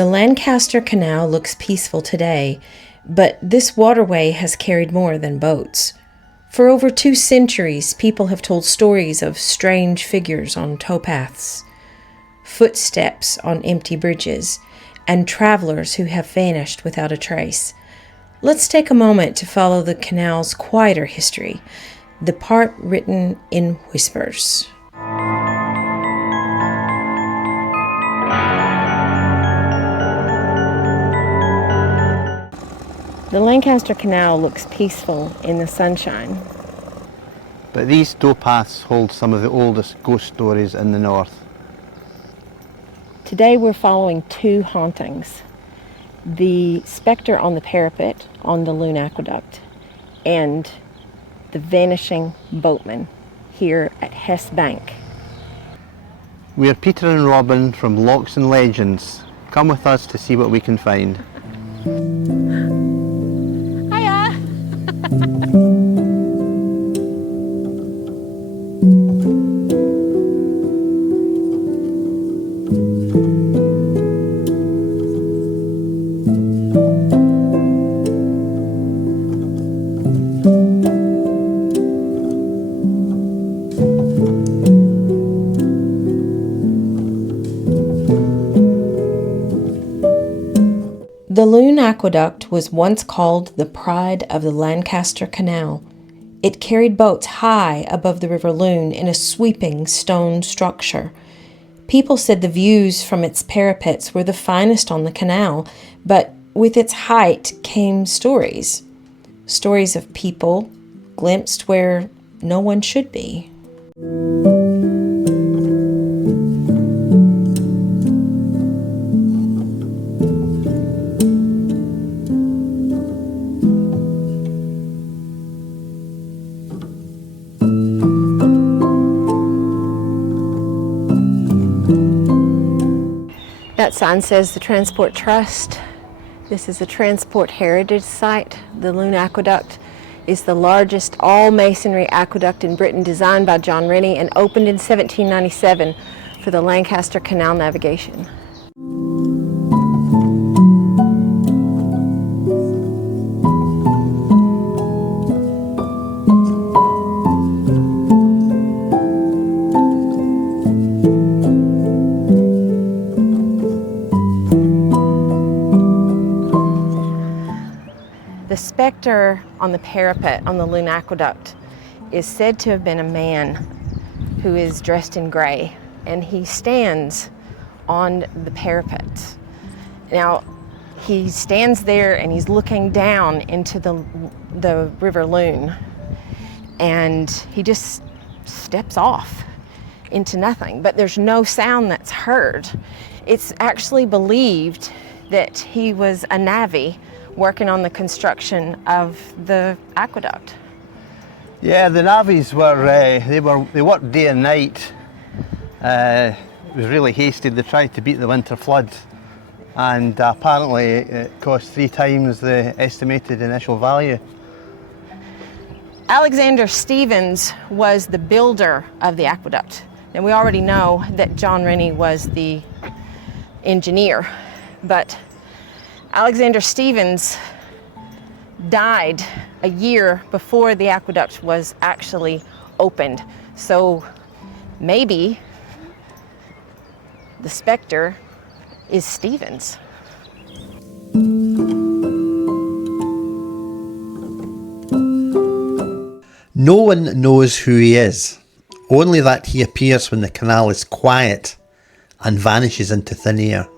The Lancaster Canal looks peaceful today, but this waterway has carried more than boats. For over 2 centuries, people have told stories of strange figures on towpaths, footsteps on empty bridges, and travelers who have vanished without a trace. Let's take a moment to follow the canal's quieter history, the part written in whispers. The Lancaster Canal looks peaceful in the sunshine. But these towpaths hold some of the oldest ghost stories in the north. Today we're following 2 hauntings. The Spectre on the Parapet on the Lune Aqueduct and the Vanishing Boatman here at Hest Bank. We're Peter and Robin from Locks and Legends. Come with us to see what we can find. The Lune Aqueduct was once called the pride of the Lancaster Canal. It carried boats high above the River Lune in a sweeping stone structure. People said the views from its parapets were the finest on the canal, but with its height came stories. Stories of people glimpsed where no one should be. That sign says the Transport Trust. This is a transport heritage site. The Lune Aqueduct is the largest all-masonry aqueduct in Britain, designed by John Rennie and opened in 1797 for the Lancaster Canal navigation. The Spectre on the parapet on the Lune Aqueduct is said to have been a man who is dressed in gray, and he stands on the parapet. Now, he stands there and he's looking down into the River Lune, and he just steps off into nothing, but there's no sound that's heard. It's actually believed that he was a navvy working on the construction of the aqueduct. Yeah, the navvies they worked day and night. It was really hasty. They tried to beat the winter flood, and apparently it cost 3 times the estimated initial value. Alexander Stevens was the builder of the aqueduct. And we already know that John Rennie was the engineer, but Alexander Stevens died a year before the aqueduct was actually opened. So maybe the Spectre is Stevens. No one knows who he is, only that he appears when the canal is quiet and vanishes into thin air.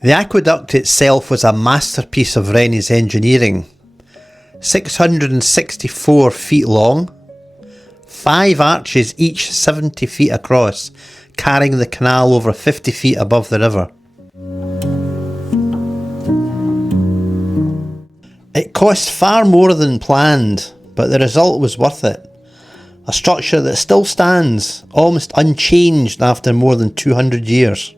The aqueduct itself was a masterpiece of Rennie's engineering. 664 feet long, 5 arches each 70 feet across, carrying the canal over 50 feet above the river. It cost far more than planned, but the result was worth it. A structure that still stands, almost unchanged after more than 200 years.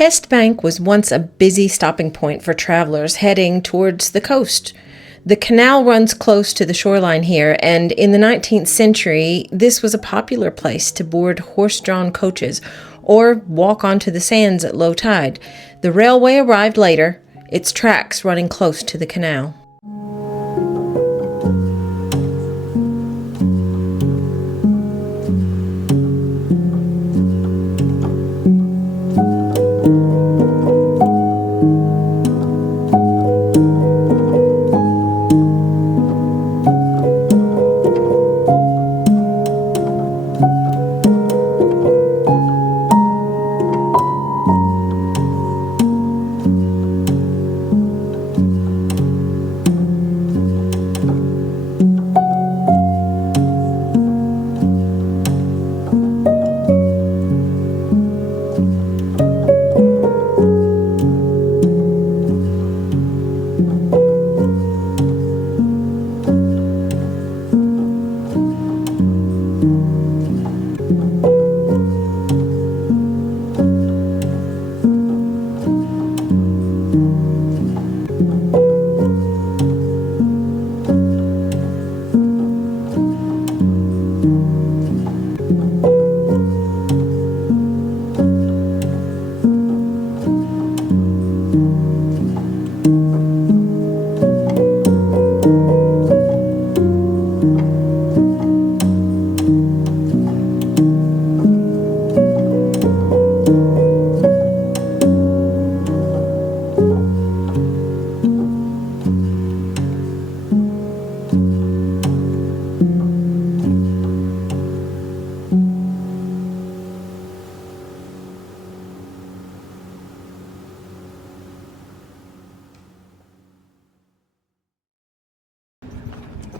Hest Bank was once a busy stopping point for travelers heading towards the coast. The canal runs close to the shoreline here, and in the 19th century, this was a popular place to board horse-drawn coaches or walk onto the sands at low tide. The railway arrived later, its tracks running close to the canal.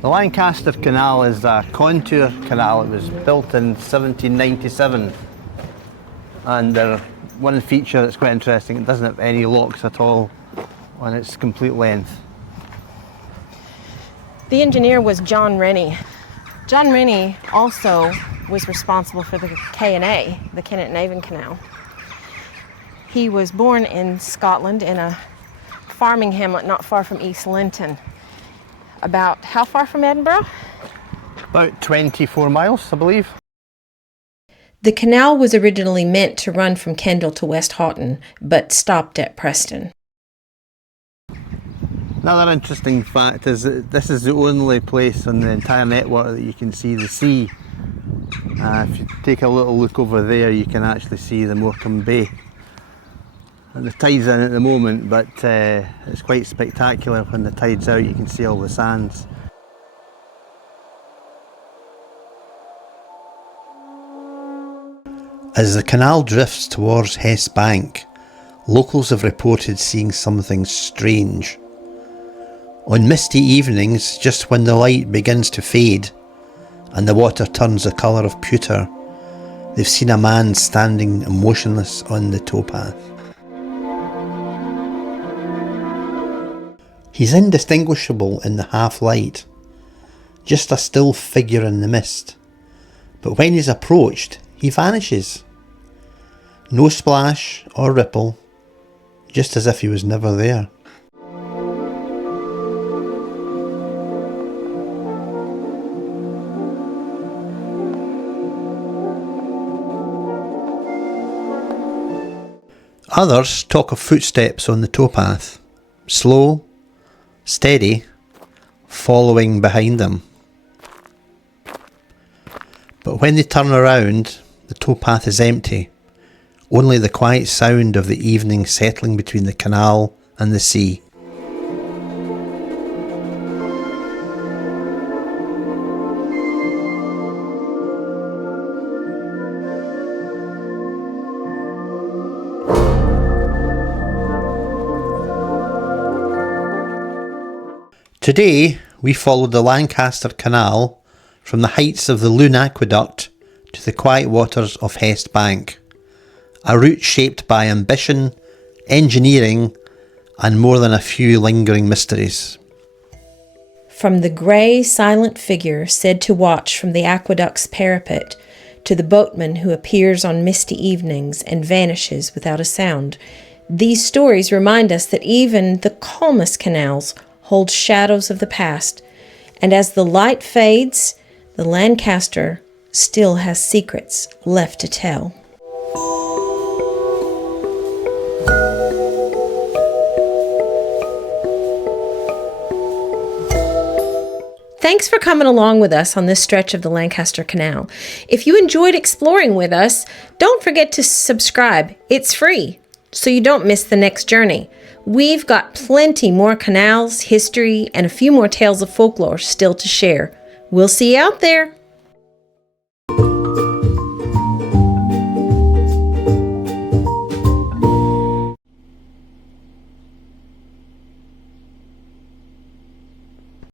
The Lancaster Canal is a contour canal. It was built in 1797, and one feature that's quite interesting, it doesn't have any locks at all on its complete length. The engineer was John Rennie. John Rennie also was responsible for the K&A, the Kennet Navan Canal. He was born in Scotland in a farming hamlet not far from East Linton. About how far from Edinburgh? About 24 miles, I believe. The canal was originally meant to run from Kendal to West Houghton, but stopped at Preston. Another interesting fact is that this is the only place on the entire network that you can see the sea. If you take a little look over there, you can actually see the Morecambe Bay. And the tide's in at the moment, but it's quite spectacular when the tide's out. You can see all the sands. As the canal drifts towards Hest Bank, locals have reported seeing something strange. On misty evenings, just when the light begins to fade and the water turns the colour of pewter, they've seen a man standing motionless on the towpath. He's indistinguishable in the half-light, just a still figure in the mist. But when he's approached, he vanishes. No splash or ripple, just as if he was never there. Others talk of footsteps on the towpath, slow, steady, following behind them. But when they turn around, the towpath is empty, only the quiet sound of the evening settling between the canal and the sea. Today, we followed the Lancaster Canal from the heights of the Lune Aqueduct to the quiet waters of Hest Bank, a route shaped by ambition, engineering, and more than a few lingering mysteries. From the grey, silent figure said to watch from the aqueduct's parapet to the boatman who appears on misty evenings and vanishes without a sound. These stories remind us that even the calmest canals hold shadows of the past, and as the light fades, the Lancaster still has secrets left to tell. Thanks for coming along with us on this stretch of the Lancaster Canal. If you enjoyed exploring with us, don't forget to subscribe. It's free, so you don't miss the next journey. We've got plenty more canals, history, and a few more tales of folklore still to share. We'll see you out there.